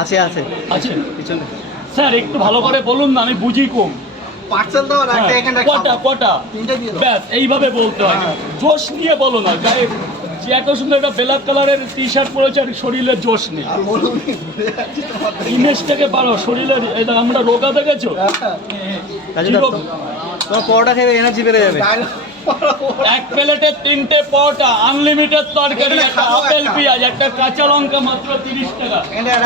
আছে আছে আছে স্যার একটু ভালো করে বলুন না, আমি বুঝি কম। কটা ব্যাস এইভাবে বলতে হয়, জোশ নিয়ে বলো না। গায়ে যে এত সুন্দর একটা ব্ল্যাক কালারের টি শার্ট পরেছে আর শরীরের জোশ নেই, ইমেজটাকে পারো শরীরের। আমরা রোগা দেখেছো, তোমার পরোটা খেয়ে এনার্জি বেড়ে যাবে। এক প্লেটে 3টে পরোটা, আনলিমিটেড তরকারি, একটা আপেল পেঁয়াজ, একটা কাঁচা লঙ্কা, মাত্র 30 টাকা।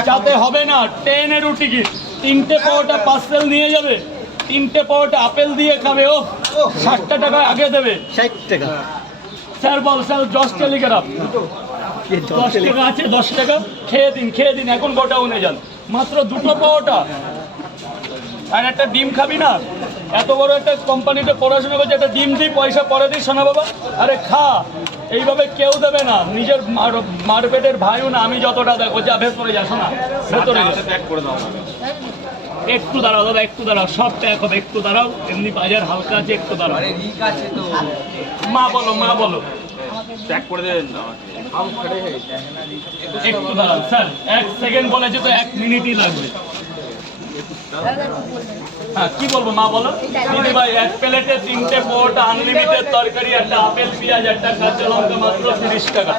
যাতে হবে না 10-এর টিকিট, 3টে পরোটা পার্সেল নিয়ে যাবে, 3টে পরোটা আপেল দিয়ে খাবে, ও 60 টাকা আগে দেবে। 60 টাকা স্যার বল স্যার, 10 টেলিগ্রাম 10 টাকা আছে, 10 টাকা খেয়ে দিন এখন গোডাউনে যান, মাত্র 2টো পরোটা আর একটা ডিম খাবি না? এত বড় একটা কোম্পানিতে পড়াশোনা করছে, একটা ডিম দিই, পয়সা পরে দিই সোনা বাবা। আরে খা, এইভাবে কেউ দেবে না, নিজের মারপেটের ভাইও না। আমি যতটা দেখো, যা ভেতরে যা শোনা, ভেতরে একটু দাঁড়াও দাদা, একটু দাঁড়াও, সব ট্যাগ হবে, একটু দাঁড়াও, এমনি বাজার হালকা আছে, একটু দাঁড়াও। মা বলো ট্যাগ করে দেন, একটু দাঁড়াও স্যার, 1 সেকেন্ড বলেছে তো 1 মিনিটই লাগবে। হ্যাঁ কি বলবো মা বলো? দিদি ভাই, 1 প্লেটে 3টে পরোটা, আনলিমিটেড তরকারি, একটা আপেল পেঁয়াজ, একটা কাঁচা লঙ্কা, মাত্র 30 টাকা।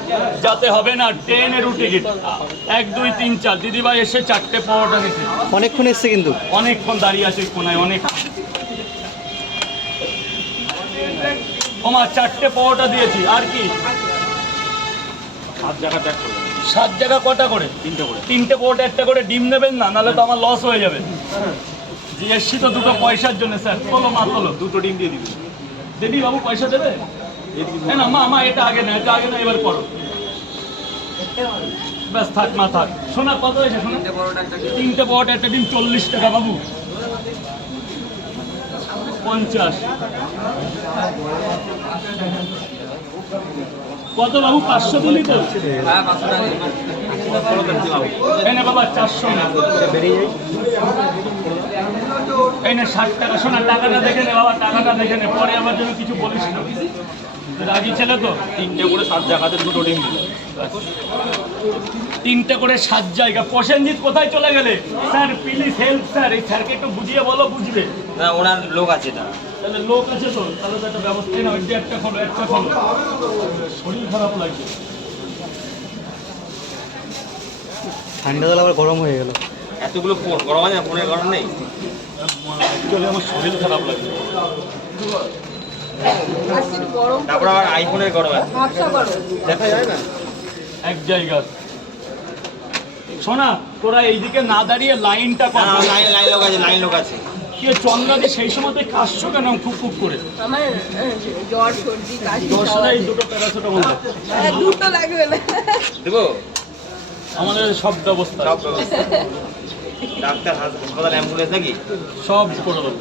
যাতে হবে না 10-এর টিকিট, 1 2 3 4। দিদি ভাই এসে 4টে পরোটা নিচ্ছে, অনেকক্ষণ এসছে কিন্তু, অনেকক্ষণ দাঁড়িয়ে আছে কোনায়, অনেক। ওমা 4টে পরোটা দিয়েছি, আর কি 7 জায়গা কটা করে? 3টে পরোটা, একটা করে ডিম নেবেন না, নাহলে তো আমার লস হয়ে যাবে। জিএসসি তো 2টো পয়সার জন্য স্যার। বলো মা, বলো 2টো ডিম দিয়ে দিবি। দিদি বাবু পয়সা দেবে না? মা এটা আগে না, এবার করো, ব্যাস থাক মা থাক। শোনা কত হয়েছে? শোনা 3টে পরোটা, একটা ডিম, 40 টাকা বাবু। 50 কত বাবু? 500 দিলি তো? এনে বাবা 400 এই না 60 টাকা। শোনা টাকাটা দেখে নে বাবা, টাকাটা দেখে নে, পরে আমার জন্য কিছু বলিস না, রাগি ছেলে তো। 3টে করে 7 জায়গাতে 2টো ডিম দিল, 3টে করে 7 জায়গা। প্রসেনজিৎ কোথায় চলে গেলে? স্যার প্লিজ হেল্প স্যার, এই স্যারকে একটু বুঝিয়ে বলো, বুঝবে না, ওনার লোক আছে না। তাহলে লোক আছে তো, তাহলে তো একটা ব্যবস্থাই না। একটা খোলো, শরীর খারাপ লাগছে। ঠান্ডা জল আবার গরম হয়ে গেল। এতগুলো ফোন গরম আছে না, ফোনের গরম নেই। চলে আমার শরীর খারাপ লাগছে। তারপর আবার আইফোনের গরম আছে, দেখা যায় না এক জায়গা। শোনা, তোরা এইদিকে না দাঁড়িয়ে লাইনটা কর। লাইন লোক আছে। কি চন্দ্রাদি সেই সময়তে কাশছো কেন খুব করে? আমার জ্বর, সর্দি, কাশি, এই 2টো প্যারাসিটামল দাও। 2টো লাগবে না দেবো? আমাদের সব ব্যবস্থা, ডাক্তার, হাসপাতাল, অ্যাম্বুলেন্স নাকি সব করে দেবো।